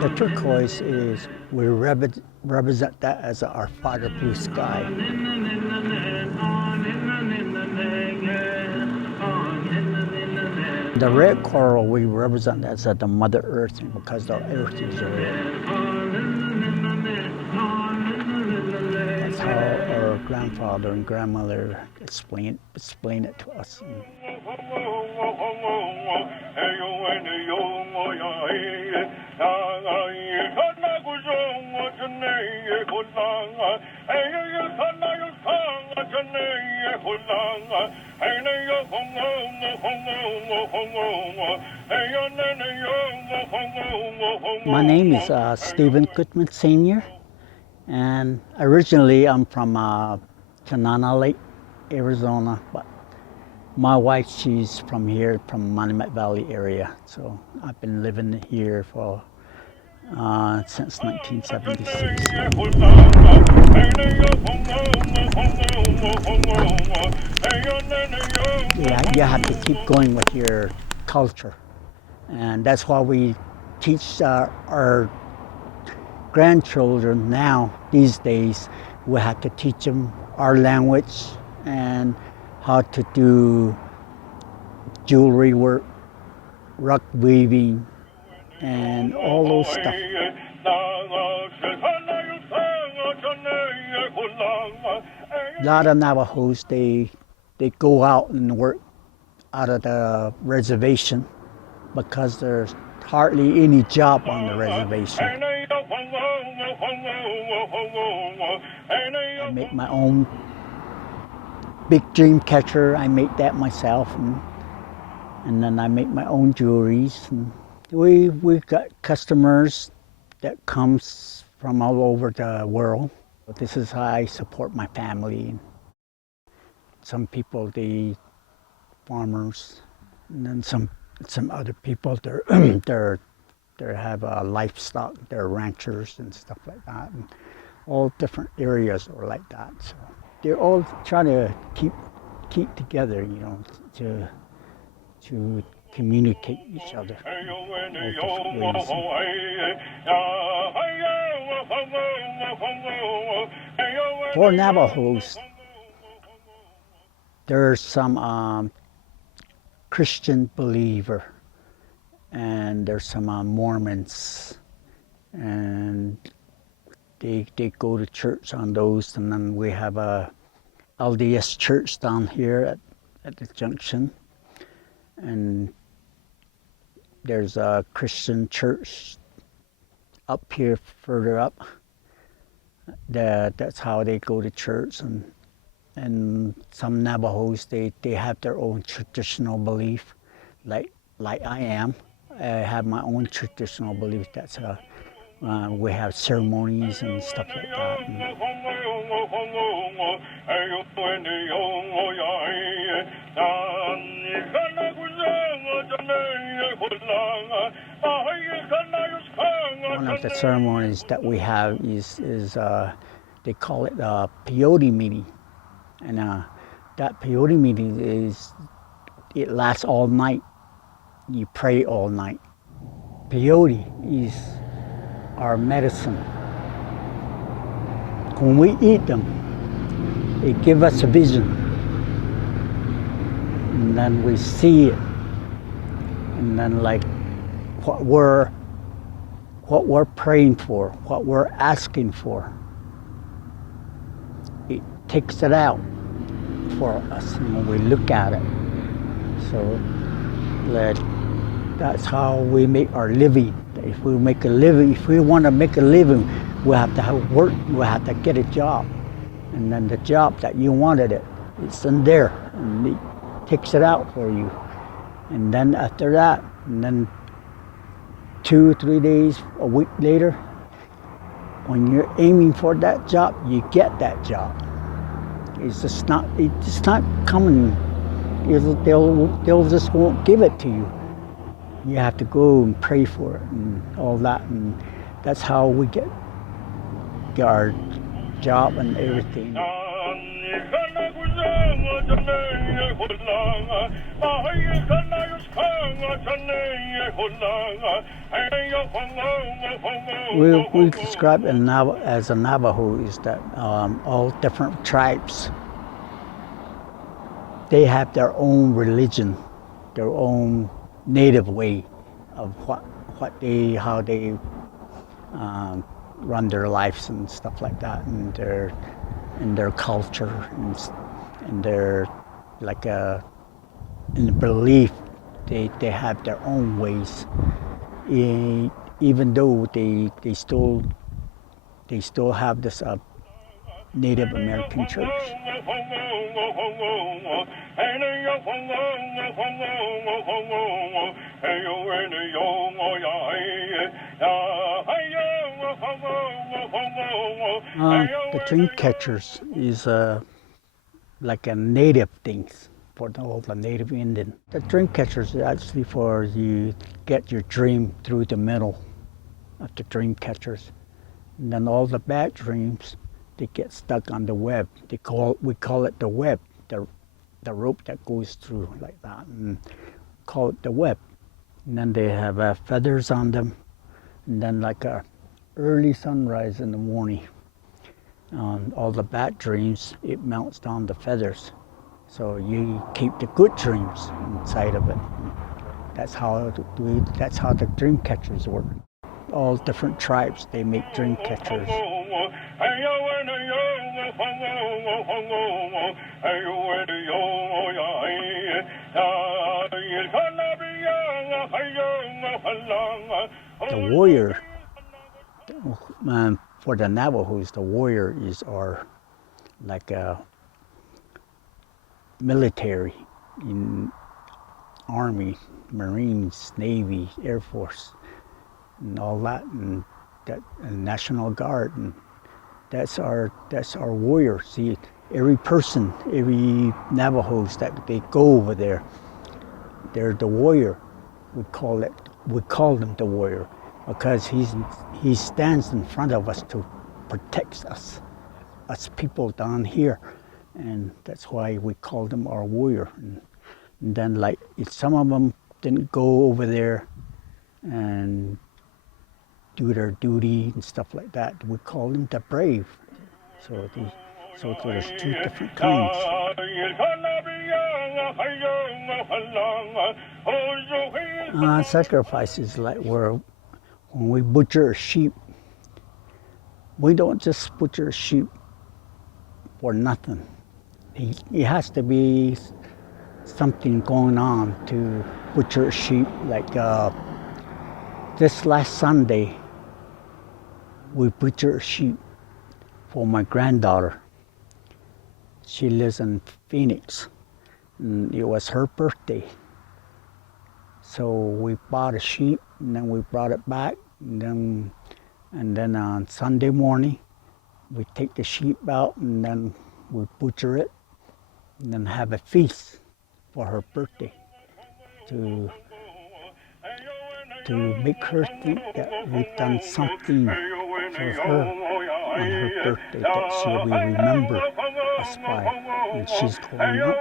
The turquoise is, we represent that as our Father Blue Sky. The red coral, we represent as the Mother Earth because the Earth is red. That's how our grandfather and grandmother explain it to us. My name is Stephen Goodman Sr. and originally I'm from Tanana Lake, Arizona, but my wife, she's from here, from Monument Valley area, so I've been living here for since 1976. Yeah, you have to keep going with your culture, and that's why we teach our grandchildren now, these days. We have to teach them our language and how to do jewelry work, rug weaving, and all those stuff. A lot of Navajos, they go out and work out of the reservation because there's hardly any job on the reservation. I make my own big dream catcher. I make that myself, and then I make my own jewelries. And we've got customers that comes from all over the world. This is how I support my family. Some people, they farmers, and then some other people, they have livestock, they're ranchers and stuff like that, and all different areas are like that. So they're all trying to keep together, you know, to communicate each other in all different ways. For Navajos, there's some Christian believer, and there's some Mormons, and they go to church on those, and then we have a LDS church down here at the junction, and there's a Christian church up here further up. That's how they go to church, and some Navajos, they have their own traditional belief, like I am. I have my own traditional belief. That's we have ceremonies and stuff like that. One of the ceremonies that we have is they call it the Peyote Meeting, and that Peyote Meeting it lasts all night. You pray all night. Peyote is our medicine. When we eat them, they give us a vision, and then we see it, and then like what we're praying for, what we're asking for, it takes it out for us when we look at it. So that's how we make our living. If we want to make a living, we have to have work, we have to get a job. And then the job that you wanted, it's in there, and it takes it out for you. And then after that, and then 2 or 3 days, a week later, when you're aiming for that job, you get that job. It's just not coming. They'll just won't give it to you. You have to go and pray for it and all that, and that's how we get our job and everything. We describe it as a Navajo is that all different tribes, they have their own religion, their own native way of how they run their lives and stuff like that, and their culture and their in the belief they have their own ways, even though they still have this Native American church. The dream catchers is like a native thing for all the native Indian. The dream catchers is actually for you get your dream through the middle of the dream catchers. And then all the bad dreams, they get stuck on the web. We call it the web, the rope that goes through like that, and call it the web. And then they have feathers on them, and then like a early sunrise in the morning, all the bad dreams, it melts down the feathers. So you keep the good dreams inside of it. That's how the dream catchers work. All different tribes, they make dream catchers. The warrior, for the Navajos, the warrior is our like a military in Army, Marines, Navy, Air Force, and all that, and National Guard, and that's our warrior. See, every person, every Navajos that they go over there, they're the warrior. We call them the warrior because he stands in front of us to protect us people down here, and that's why we call them our warrior. And then like if some of them didn't go over there and do their duty and stuff like that, we call them the brave. So there's two different kinds. Sacrifices like when we butcher a sheep, we don't just butcher a sheep for nothing. It has to be something going on to butcher a sheep. Like this last Sunday, we butchered a sheep for my granddaughter. She lives in Phoenix, and it was her birthday. So we bought a sheep, and then we brought it back, and then on Sunday morning, we take the sheep out, and then we butcher it, and then have a feast for her birthday to make her think that we've done something for her on her birthday that she will remember us by when she's growing up.